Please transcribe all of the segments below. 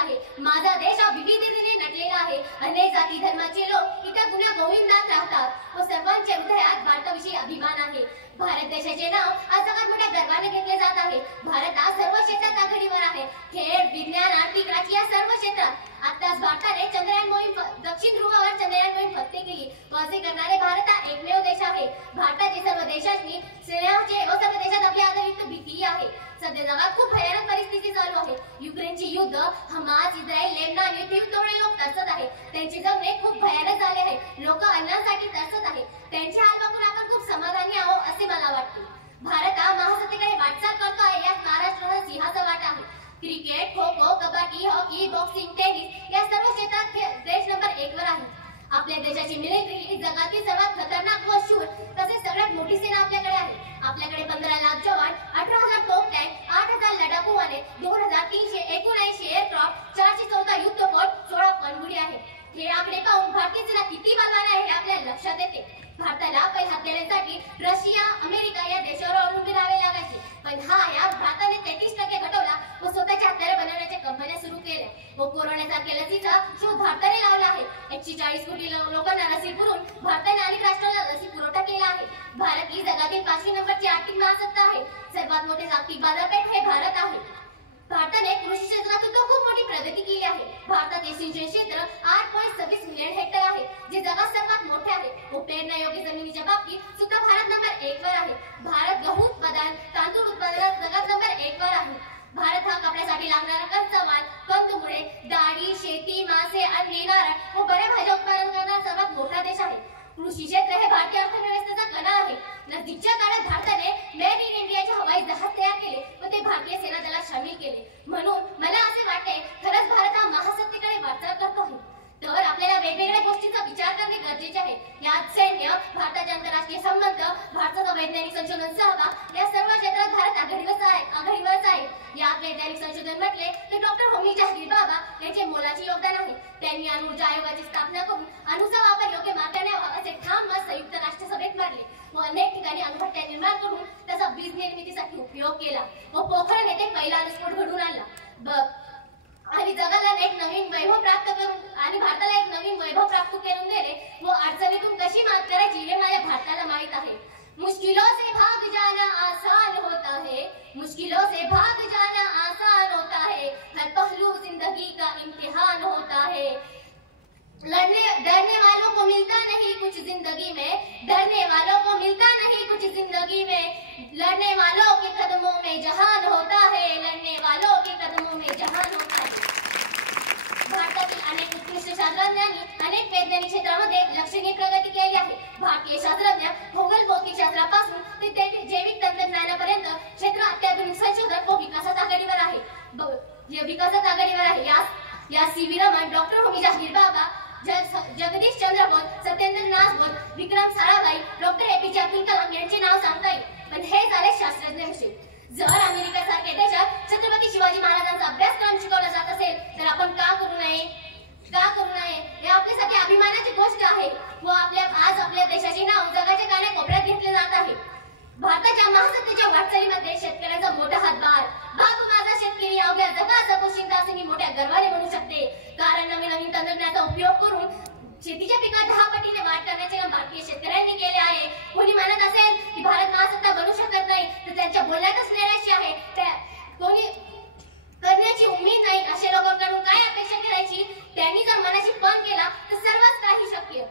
आहे. माझा देश हा विविधतेने नटलेला आहे. अनेक जाती धर्माचे लोक इथं गुण्या गोविंदात राहतात व सर्वांच्या हृदयात भारताविषयी अभिमान आहे. भारत देशाचे नाव आज जगात मोठ्या गर्वाने घेतले जात आहे. भारत आज सर्व क्षेत्रात आघाडीवर आहे. खेळ, विज्ञान, आर्थिक, राजकीय या सर्व क्षेत्रात आताच भारताने चंद्रयान मोहीम दक्षिण ध्रुवावर चंद्रयान मोहीम फत्ते केली व असे करणारे भारत हा एकमेव देश आहे. भारताचे सर्व देशांनी सेनाचे व सर्व देशात आपली आधारयुक्त भीती आहे. सध्या जगात खूप भयानक परिस्थिती चालू आहे. युक्रेनचे युद्ध, हमास, इस्रायल, लेबनान येथे युद्धामुळे लोक तरसत आहेत. त्यांचे जगणे खूप भयानक झाले आहे. लोक अन्नासाठी तरसत आहेत. त्यांचे हाल बघून आपण खूप समाधानी आहोत असे मला वाटते. भारत हा महासत्तेकडे वाटचाल करतो आहे. यात महाराष्ट्राचा सिंहाचा वाटा आहे. Cricket, kho kho, kabaddi, hockey, boxing, tennis या सर्व क्षेत्रात देश नंबर 1 वर आहे. आपल्या देशाची मिलिटरी ही जगातील सर्वात खतरनाक व शूर तसेच सगळ्यात मोठी सेना आपल्याकडे आहे. आपल्याकडे 15 लाख जवान, 18,000 तोफ टँक, 8,000 लढाकू वाहने, 2,379 एअरक्राफ्ट, 414 युद्धपोत, 16 पनडुडी आहेत. हे आकडे पाहून भारतीय सेना किती बलवान आहे हे आपल्याला लक्षात येते. भारताला पै हात देण्यासाठी रशिया, अमेरिका या देशावर अवलंबून राहावे लागायचे. पण हा यात भारताने 33% घटवला व स्वतःच्या हत्यारे बनवण्याच्या कंपन्या सुरू केल्या व कोरोनासारख्या लसीचा शोध भारताने लावला आहे. 140 कोटी लोकांना लसी पुरवून भारताने अनेक राष्ट्रांना लसी पुरवठा केला आहे. भारत ही जगातील 5वी नंबरची आर्थिक महासत्ता आहे. सर्वात मोठे जागतिक बाजारपेठ हे भारत आहे. भारताने कृषी क्षेत्रात सुद्धा खूप मोठी प्रगती केली आहे. भारताचे सिंचन क्षेत्र 8.26 मिलियन हेक्टर आहे, जे जगात सर्वात मोठे आहे. व पेरण्यायोग्य जमिनीच्या बाबतीत सुद्धा भारत नंबर 1 वर आहे. भारत गहू उत्पादन, तांदूळ उत्पादनात जगात नंबर 1 वर आहे. भारत हा कपड्यासाठी लागणारा कच्चा माल, कंदमुळे, डाळी, शेती, मासे, अंडी, नारळ व बऱ्या भाज्या उत्पादन करणारा सर्वात मोठा देश आहे. कृषी क्षेत्र हे भारतीय अर्थव्यवस्थेचा कणा आहे. नजीकच्या काळात भारताने मेड इन इंडियाचे हवाई जहाज तयार केले व ते भारतीय सेना दलात सामील केले. म्हणून मला असे वाटते खरंच भारत हा महासत्तेकडे वाटचाल करतो आहे. तर आपल्याला वेगवेगळ्या गोष्टींचा विचार करणे गरजेचे आहे. यात सैन्य, भारताचे आंतरराष्ट्रीय संबंध, भारताचा वैज्ञानिक संशोधन सहभाग या सर्व क्षेत्रात भारत आघाडीवरच आहे. यात वैज्ञानिक संशोधन म्हटले तर डॉक्टर होमी जहांगीर बाबा यांचे मोलाचे योगदान आहे. त्यांनी अणुऊर्जा आयोगाची स्थापना करून अणुचा वापर योग्य मार्गाने व्हावा असे ठाम मत संयुक्त राष्ट्रसभेत मांडले व अनेक ठिकाणी अणुभट्ट्या निर्माण करून त्याचा वीज निर्मितीसाठी उपयोग केला व पोखरण येथे पहिला अणुस्फोट घडून आणला आणि जगाला एक नवीन वैभव प्राप्त करून आणि भारताला एक नवीन वैभव प्राप्त करून दिले व अडचणीतून कशी मात करायची हे माझ्या भारताला माहित आहे. मुश्किलों से भाग जाना आसान होता है, मुश्किलों से भाग जाना आसान होता है, हर पहलू जिंदगी का इम्तिहान होता है. डरने वालों को मिलता नहीं कुछ जिंदगी में, डरने वालों को मिलता नहीं कुछ जिंदगी में, लड़ने वालों के कदमों में जहान होता है, लड़ने वालों के कदमों में जहान होता है. भारतातील अनेक उत्कृष्ट शास्त्रज्ञांनी अनेक वैज्ञानिक क्षेत्रामध्ये लक्षणीय प्रगती केली आहे. भारतीय शास्त्रज्ञ भौगोलिक भौतिकशास्त्रापासून ते जैविक तंत्रज्ञानापर्यंत क्षेत्र अत्याधुनिक संशोधन व विकासात आघाडीवर आहे. या सी.व्ही. Raman, doctor Homi Jehangir Bhabha, Jagdish Chandra Bose, Satyendranath Bose, Vikram Sarabhai, doctor APJ. Abdul Kalam यांचे नाव सांगता येईल. पण हे झाले शास्त्रज्ञांविषयी. जर अमेरिकेसारख्या देशात छत्रपती शिवाजी महाराजांचा अभ्यासक्रम शिकवला जात असेल तर आपण का करू नये? हे आपल्यासाठी अभिमानाची गोष्ट आहे व आज आपल्या देशाचे नाव जगाच्या कानाकोपऱ्यात घेतले जात आहे. भारताच्या महासत्तेच्या वाटचालीमध्ये शेतकऱ्यांचा मोठा हातभार. बाबू माझा शेतकरी अवघ्या जगाचा पोशिंदा असे मी मोठ्या गर्वाने म्हणू शकते. कारण नवीन तंत्रज्ञानाचा उपयोग करून शेतीच्या पिकात 10 पटीने वाढ करण्याचे काम भारतीय शेतकऱ्यांनी केले आहे. कोणी म्हणत असेल की भारत महासत्ता बनू शकत नाही तर त्यांच्या बोलण्यातच निराशा आहे. कोणी करण्याची उमेद नाही अशा लोकांकडून काय अपेक्षा करायची? त्यांनी जर मनाशी पण केला तर सर्वच काही शक्य.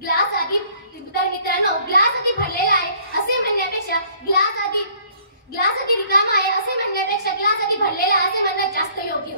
ग्लास आधी मित्रांनो, ग्लास आधी भरलेला आहे असे म्हणण्यापेक्षा ग्लास आधी रिकामा आहे असे म्हणण्यापेक्षा ग्लास आधी भरलेला आहे असे म्हणणं जास्त योग्य.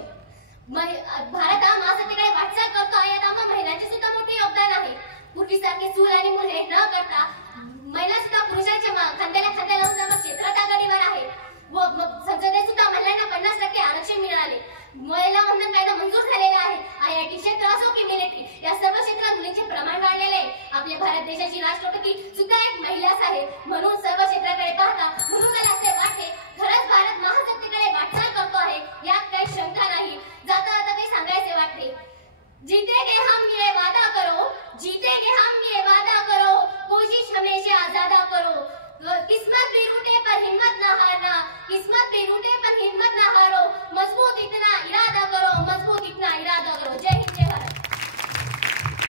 भारत हा महासत्तेकडे वाटचाल करतो आहे. यात आम्हा महिलांचे सुद्धा मोठे योगदान आहे. पूर्वीसारखे चूल आणि मुले न करता महिला सुद्धा पुरुषांच्या खांद्याला खांद्या लावून सर्व क्षेत्रात आघाडीवर आहे व संसदेत सुद्धा महिलांना 50% आरक्षण मिळाले. महिला वंदन कायदा मंजूर झालेला आहे. IIT क्षेत्र असो की मिलिटरी या सर्व क्षेत्रात मुलींचे प्रमाण वाढलेले आहे. आपल्या भारत देशाची राष्ट्रपती सुद्धा एक महिलाच आहे. म्हणून सर्व क्षेत्राकडे पाहता म्हणून मला असे वाटते खरंच भारत महासत्तेकडे वाटचाल करतो आहे. यात काही शंका नाही. जाता काही सांगायचे वाटते. जीतेंगे हम ये वादा करो, जीतेंगे हम ये वादा करो, कोशिश हमेशा ज्यादा करो, किस्मत भी रूठे पर हिम्मत न हारना, किस्मत भी रूठे पर हिम्मत